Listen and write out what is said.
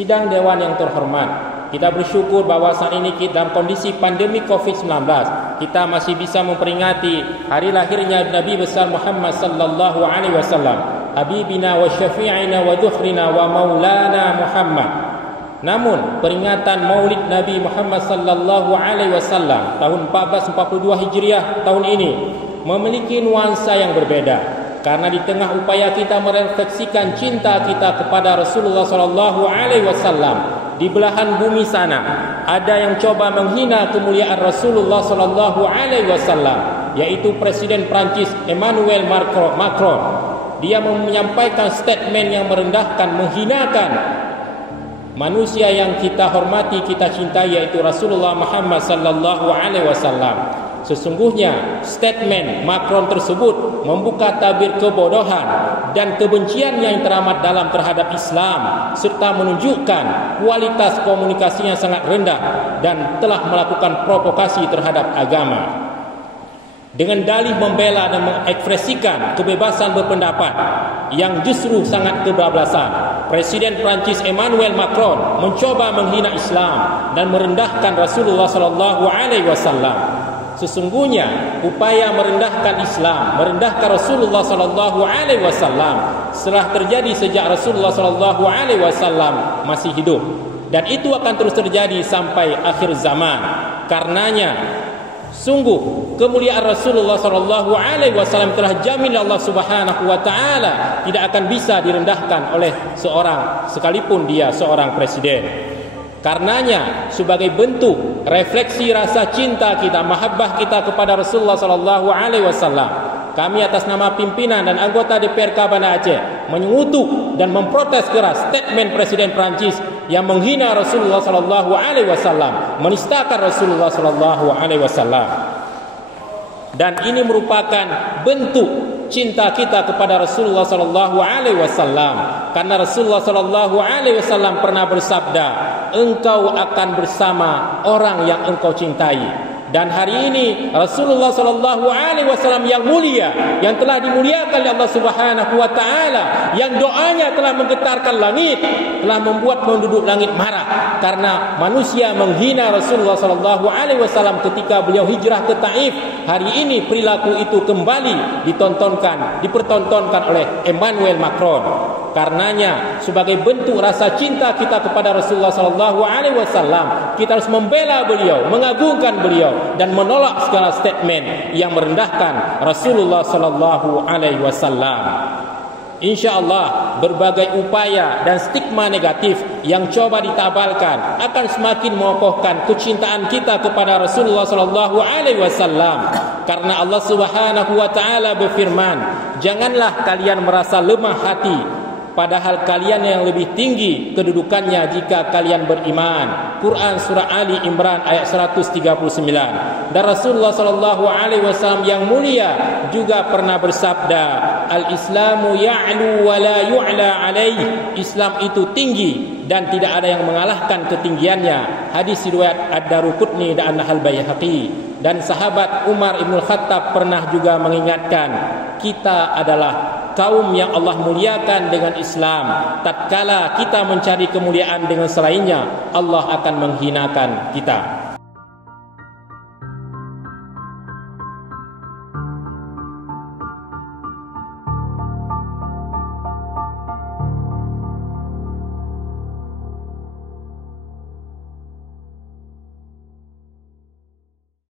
Sidang Dewan yang terhormat, kita bersyukur bahawa saat ini kita dalam kondisi pandemi COVID-19, kita masih bisa memperingati hari lahirnya Nabi besar Muhammad sallallahu alaihi wasallam, habibina wa syafi'ina wa dhukhrina wa maulana Muhammad. Namun peringatan Maulid Nabi Muhammad sallallahu alaihi wasallam tahun 1442 Hijriah tahun ini memiliki nuansa yang berbeda. Karena di tengah upaya kita merefleksikan cinta kita kepada Rasulullah sallallahu alaihi wasallam, di belahan bumi sana ada yang coba menghina kemuliaan Rasulullah sallallahu alaihi wasallam, yaitu Presiden Prancis Emmanuel Macron. Dia menyampaikan statement yang merendahkan, menghinakan manusia yang kita hormati, kita cintai, yaitu Rasulullah Muhammad sallallahu alaihi wasallam. Sesungguhnya statement Macron tersebut membuka tabir kebodohan dan kebencian yang teramat dalam terhadap Islam, serta menunjukkan kualitas komunikasinya sangat rendah dan telah melakukan provokasi terhadap agama. Dengan dalih membela dan mengekspresikan kebebasan berpendapat yang justru sangat kebablasan, Presiden Prancis Emmanuel Macron mencoba menghina Islam dan merendahkan Rasulullah sallallahu alaihi wasallam. Sesungguhnya upaya merendahkan Islam, merendahkan Rasulullah sallallahu alaihi wasallam telah terjadi sejak Rasulullah sallallahu alaihi wasallam masih hidup, dan itu akan terus terjadi sampai akhir zaman. Karenanya sungguh kemuliaan Rasulullah sallallahu alaihi wasallam telah jamin Allah Subhanahu wa taala tidak akan bisa direndahkan oleh seorang sekalipun dia seorang presiden. Karenanya sebagai bentuk refleksi rasa cinta kita, mahabbah kita kepada Rasulullah sallallahu alaihi wasallam, kami atas nama pimpinan dan anggota DPRK Banda Aceh mengutuk dan memprotes keras statement Presiden Prancis yang menghina Rasulullah sallallahu alaihi wasallam, menistakan Rasulullah sallallahu alaihi wasallam. Dan ini merupakan bentuk cinta kita kepada Rasulullah sallallahu alaihi wasallam, karena Rasulullah sallallahu alaihi wasallam pernah bersabda, engkau akan bersama orang yang engkau cintai. Dan hari ini Rasulullah sallallahu alaihi wasallam yang mulia, yang telah dimuliakan oleh Allah Subhanahu wa taala, yang doanya telah menggetarkan langit, telah membuat penduduk langit marah karena manusia menghina Rasulullah sallallahu alaihi wasallam ketika beliau hijrah ke Taif. Hari ini perilaku itu kembali dipertontonkan oleh Emmanuel Macron. Karenanya sebagai bentuk rasa cinta kita kepada Rasulullah sallallahu alaihi wasallam, kita harus membela beliau, mengagungkan beliau dan menolak segala statement yang merendahkan Rasulullah sallallahu alaihi wasallam. InsyaAllah berbagai upaya dan stigma negatif yang coba ditabalkan akan semakin mengokohkan kecintaan kita kepada Rasulullah sallallahu alaihi wasallam. Karena Allah Subhanahu wa taala berfirman, janganlah kalian merasa lemah hati padahal kalian yang lebih tinggi kedudukannya jika kalian beriman. Quran surah Ali Imran ayat 139. Dan Rasulullah sallallahu alaihi wasallam yang mulia juga pernah bersabda, al-Islamu ya'lu wa la yu'la alaih. Islam itu tinggi dan tidak ada yang mengalahkan ketinggiannya. Hadis riwayat Ad-Daruqutni dan Al-Baihaqi. Dan sahabat Umar Ibn Khattab pernah juga mengingatkan, kita adalah kaum yang Allah muliakan dengan Islam. Tatkala kita mencari kemuliaan dengan selainnya, Allah akan menghinakan kita.